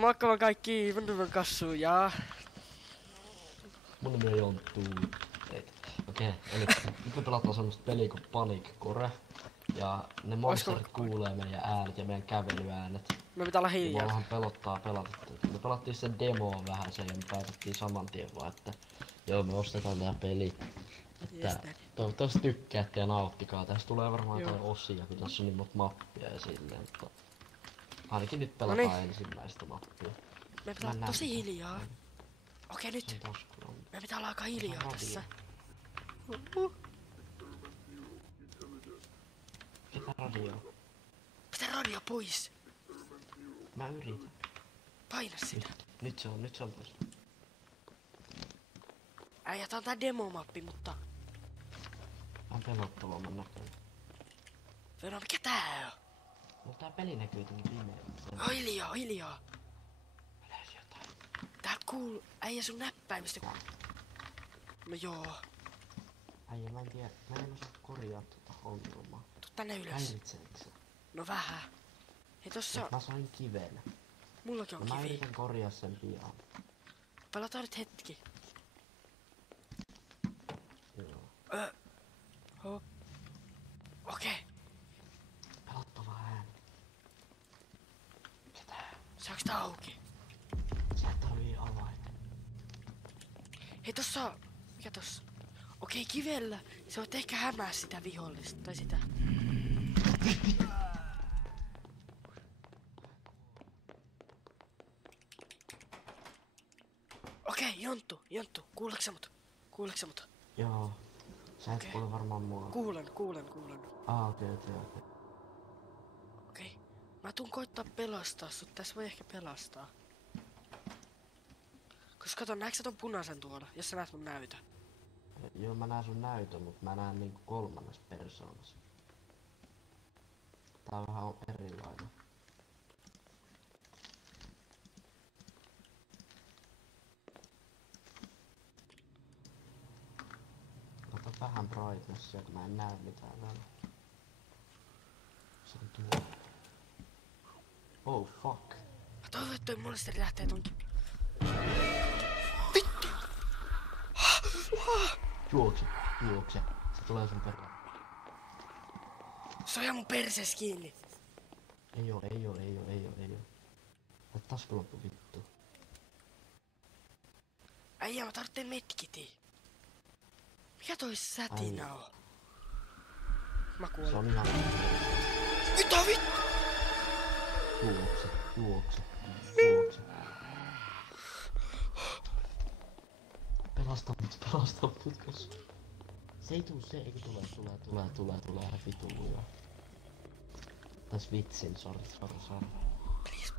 Moikka vaan kaikki, mun nimi on Kassu ja... Mun nimi on Jonttu. Okei, eli nyt me pelataan semmoista peliä kuin Panic Core. Ja ne monsterit kuulee meidän äänet ja meidän kävelyäänet. Me pitää olla Ja hiljaa. vähän pelottaa pelata. Me pelattiin sen demoa vähän sen ja me päätettiin saman tien vaan, että joo, me ostetaan tää peli. Että toivottavasti tykkäätte ja nauttikaa. Tästä tulee varmaan jotain osia, kun tässä on niin monta mappia ja silleen, mutta... Ainakin nyt pelataan ensimmäistä mappia. Me pitää olla tosi hiljaa. Okei nyt. Me pitää olla aika hiljaa tässä. Ketä radio? Pistä radio pois. Mä yritän. Paina sitä. Nyt se on pois. Äijä, tää on tää demomappi, mutta... On pelottavaa mun näköinen. Venä, mikä tää on? No tää peli näkyy jotenkin pimeä. Hiljaa, hiljaa. Mä löysin jotain. Täältä kuuluu... Äijä, sun näppäimistä kuuluu. No joo. Äijä, mä en tiedä. Mä en osaa korjaa tota ongelmaa. Tuu tänne ylös. Häiritseekö se? No vähän. Hei tossa... Mä sain kiven. Mullakin on Mä kivi. yritän korjaa sen pian. Pelataan nyt hetki. Joo. Okei. Pelottava ääni. Ketä? Saaks tää auki? Sä tarvii avainta. Hei tossa... Mikä tossa? Okei, kivellä. Sä voit ehkä hämää sitä vihollista. Tai sitä. Okei, Jonttu. Kuuleeko sä mut? Joo. Sä et kuule varmaan mua. Kuulen. Okei. Okei. Mä tuun koittaa pelastaa sut. Tässä voi ehkä pelastaa. Koska kato, näetkö sä ton punaisen tuolla, jos sä näet mun näytön? Joo, mä näen sun näytön, mut mä näen niinku kolmannessa persoonassa. Tää on vähän erilainen. Ota vähän brightnessia, kun mä en näe mitään vielä. Se on tuo. Oh fuck. Mä toivon, että toi monsteri lähtee tonkin. Juokse. Se tulee sun perään. Se on ihan mun persees kiinni. Ei oo. Laita taskulappu vittu. Äijä, mä tarvitsen medkiti. Mikä toi sätinä on? Mä kuolen. Se on ihan... Mitä vittu? Juokse. Pelasta mut kas. Se ei tuu, eikö tulee vitu lujaa. Täs vitsin, sori. Please.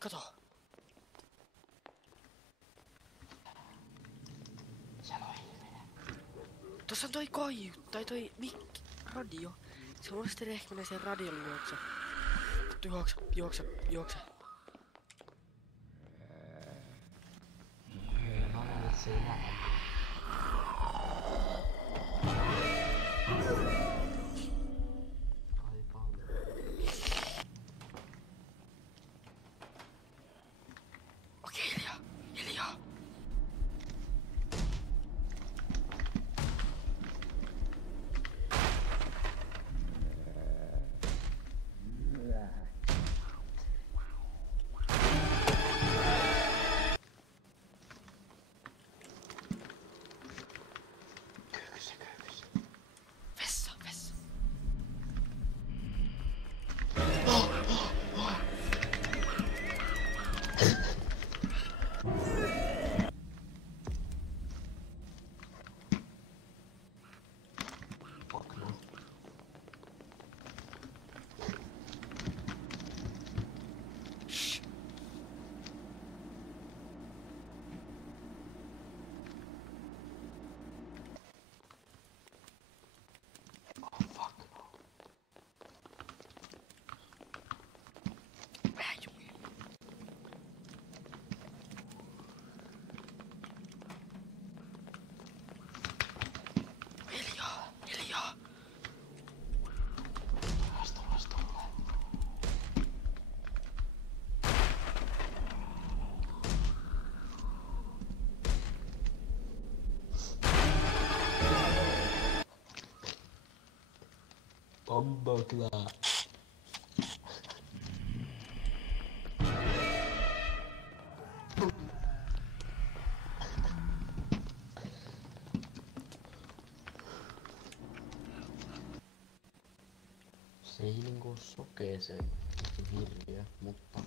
Kato. Siellä on ihminen. Tossa on toi kaiu, tai toi mikki, radio. Se monsteri ehkä menee siihen radiolle juokse. Juokse. Mä näen, että se ei näe. Ai paljon. Okei, hiljaa. Bombokla. Se ei niinku sokee se hirviö, mutta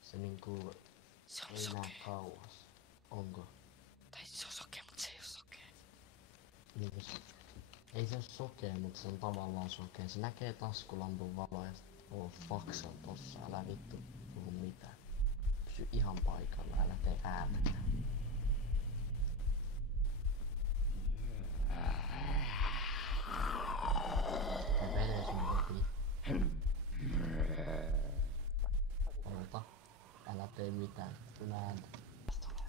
se niinku Se on ei näe sokea. kauas. Onko? Tai se on sokea, mutta se ei oo sokea. Niin se, ei se oo sokea, mutta se on tavallaan sokea. Se näkee taskulampun valoa ja oh fuck se on tossa, älä vittu puhu mitään. Pysy ihan paikalla, älä tee ääntäkään. Se menee sun ohi. Oota, älä tee mitään, kun ääntä. Tästä tulee.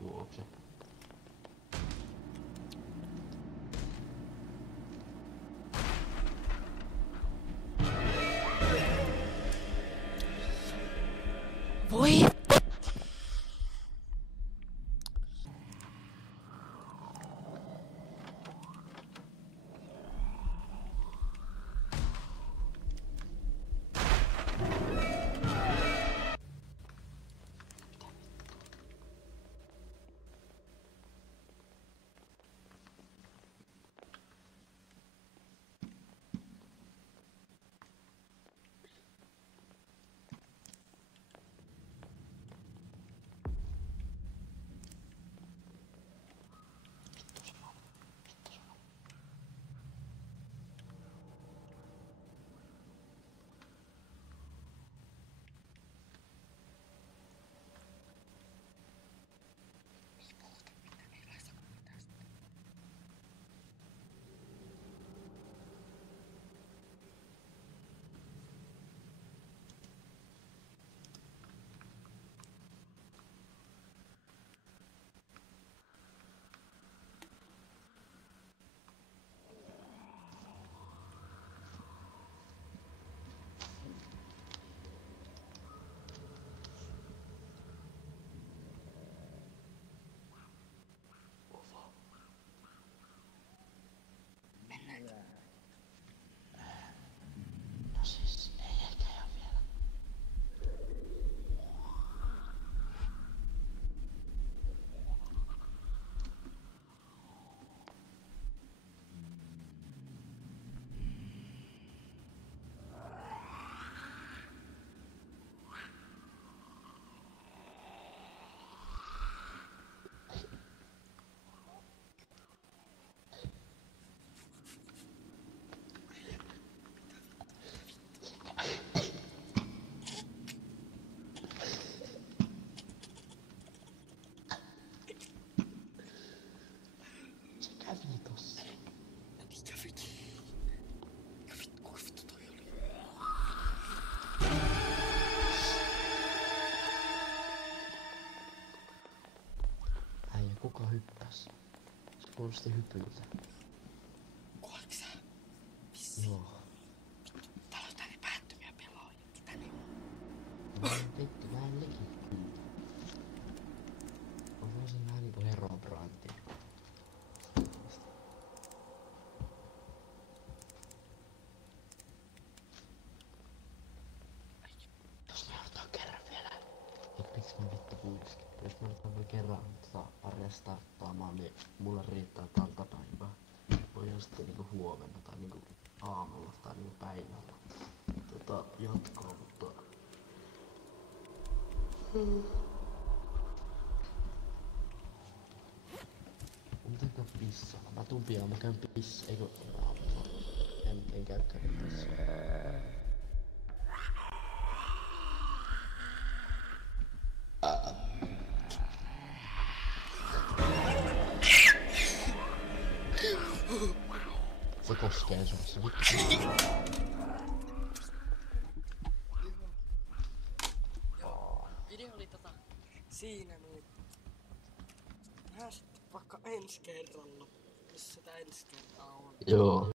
Juokse. Voi! No siis, ei ehkä ihan vielä. Se kävi tossa. Niin kävikin. Kuka vittu toi oli? Äijä, kuka hyppäs? Se kuulosti hypyltä. Kuoliko sä? Vissi. Joo. Täällä on jotain päättömiä pelaajia. Ketä ne on? Vittu, mä en legit kyllä. Mä voisin vähän niinku Herobrandtia. Jos me otetaan kerran vielä. Miksi mä vittu kuitenkin? Jos mä otetaan vielä kerran restarttaamaan, niin mulle riittää tältä päivää. Voidaan sitten niinku huomenna tai niinku aamulla tai niinku päivällä jatkaa, mutta... Mun pitää käydä pissaan. Mä tuun pian, mä käyn pissaan. Eikö... En käykään pissaan. Se koskee sua, se vittu. Joo, video oli siinä niin. Nähdään sitten vaikka ensi kerralla, jos sitä ensi kertaa on. Joo.